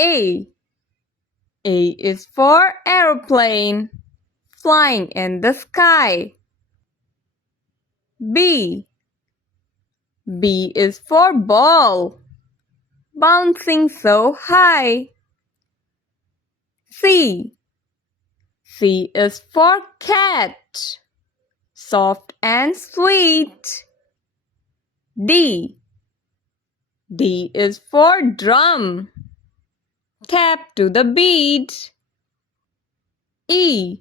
A. A is for aeroplane, flying in the sky. B. B is for ball, bouncing so high. C. C is for cat, soft and sweet. D. D is for drum, tap to the beat. E.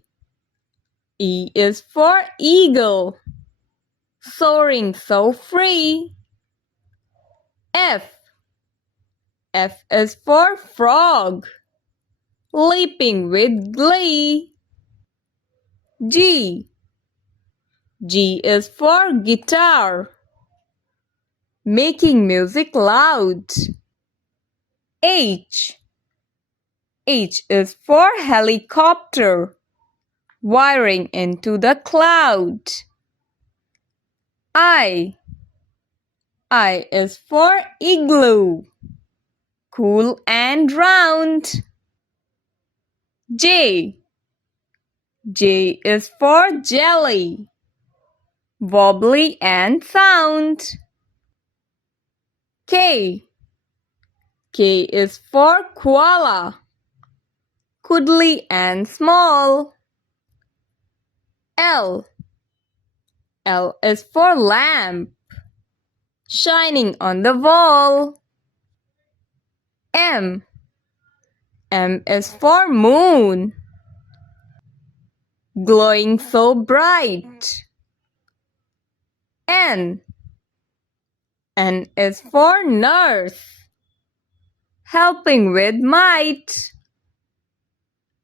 E is for eagle, soaring so free. F. F is for frog, leaping with glee. G. G is for guitar, making music loud. H. H is for helicopter, whirring into the cloud. I. I is for igloo, cool and round. J. J is for jelly, wobbly and sound. K. K is for koala, cuddly and small. L. L is for lamp, shining on the wall. M. M is for moon, glowing so bright. N. N is for nurse, helping with might.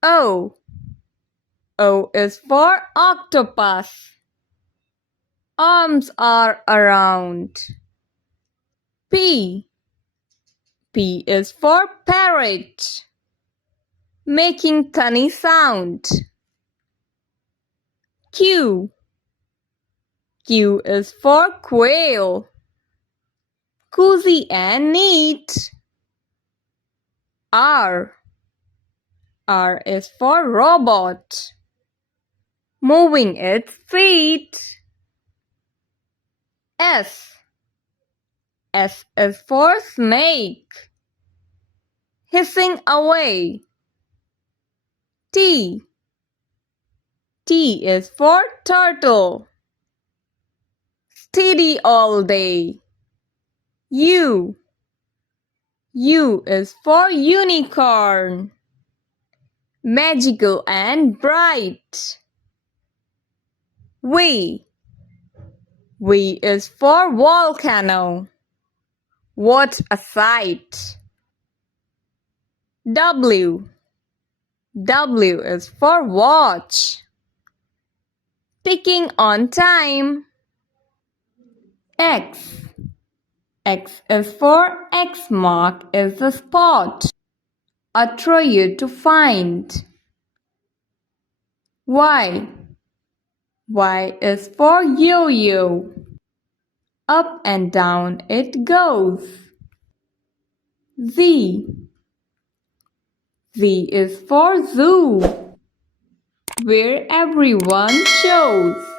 O. O is for octopus, arms are around. P. P is for parrot, making funny sound. Q. Q is for quail, cozy and neat. R. R is for robot, moving its feet. S. S is for snake, hissing away. T. T is for turtle, steady all day. U. U is for unicorn, magical and bright. V. V is for volcano, what a sight. W. W is for watch, ticking on time. X. X is for X mark is the spot, a treasure to find. Y. Y is for yo-yo, up and down it goes. Z. Z is for zoo, where everyone shows.